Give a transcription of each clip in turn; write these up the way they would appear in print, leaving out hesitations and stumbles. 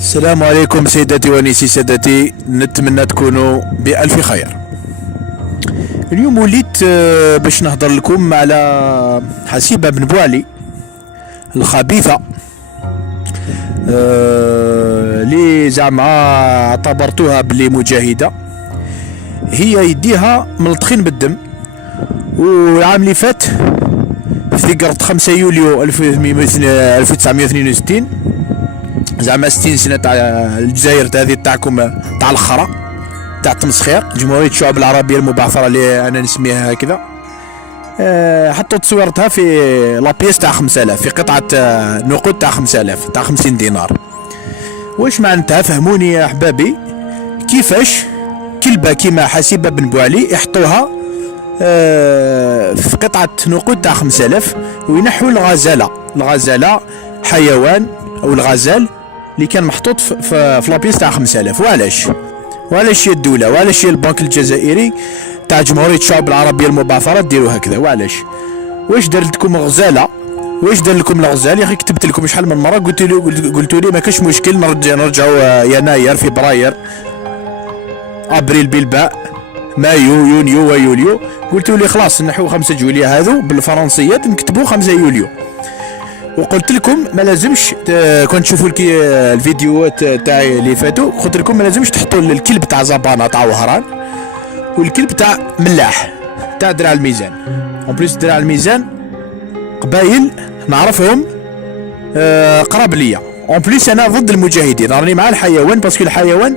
السلام عليكم سيداتي ونسي سادتي، نتمنى تكونوا بألف خير. اليوم وليت باش نهضر لكم على حسيبة بن بوعلي الخبيثة، اللي زعما اعتبرتوها بلي مجاهدة. هي يديها ملطخين بالدم، والعام اللي فات في ثقرة 5 يوليو 1962، زعما 60 سنه تاع الجزائر هذه تاعكم تاع الخرا تاع التمسخير، جمهوريه الشعوب العربيه المبعثره اللي انا نسميها هكذا. حطوا تصويرتها في لابيس تاع 5000، في قطعه نقود تاع 5000 تاع 50 دينار. واش معناتها؟ فهموني يا احبابي، كيفاش كلبه كيما حسيبه بن بوعلي يحطوها في قطعه نقود تاع 5000 وينحوا الغزاله حيوان او الغزال اللي كان محطوط في لابيس تاع 5000. وعلاش هي الدوله، وعلاش هي البنك الجزائري تاع جمهوريه الشعوب العربيه المبعثره ديروا هكذا؟ وعلاش؟ واش دار لكم غزاله؟ واش دار لكم الغزال؟ يا اخي كتبت لكم شحال من مره، قلتوا لي ما كاش مشكل، نرجعوا يناير فبراير ابريل بالباء مايو يونيو ويوليو. قلتوا لي خلاص نحو 5 جويلية هذو بالفرنسيات نكتبوا 5 يوليو. وقلت لكم ما لازمش كنت تشوفوا الفيديوهات تاعي اللي فاتوا، قلت لكم ما لازمش تحطوا الكلب تاع زبانه تاع وهران والكلب تاع ملاح تاع درع الميزان. اون بليس درع الميزان قبايل نعرفهم، قراب ليا. اون بليس انا ضد المجاهدين، راني مع الحيوان، باسكو الحيوان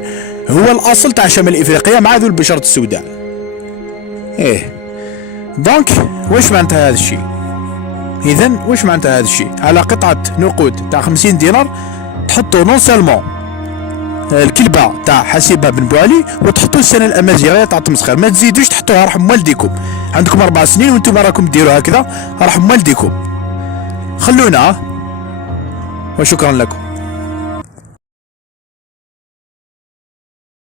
هو الاصل تاع شمال افريقيا مع ذو البشرة السوداء. دونك واش معناتها هذا الشيء؟ اذا واش معناتها هذا الشيء؟ على قطعه نقود تاع 50 دينار تحطوا نون سالمون الكلبه تاع حسيبه بن بوعلي، وتحطوا السنه الامازيغيه تاع تمسخير. ما تزيدوش تحطوها، رحم والديكم، عندكم 4 سنين وانتم راكم ديروا هكذا، رحم والديكم. خلونا وشكرا لكم.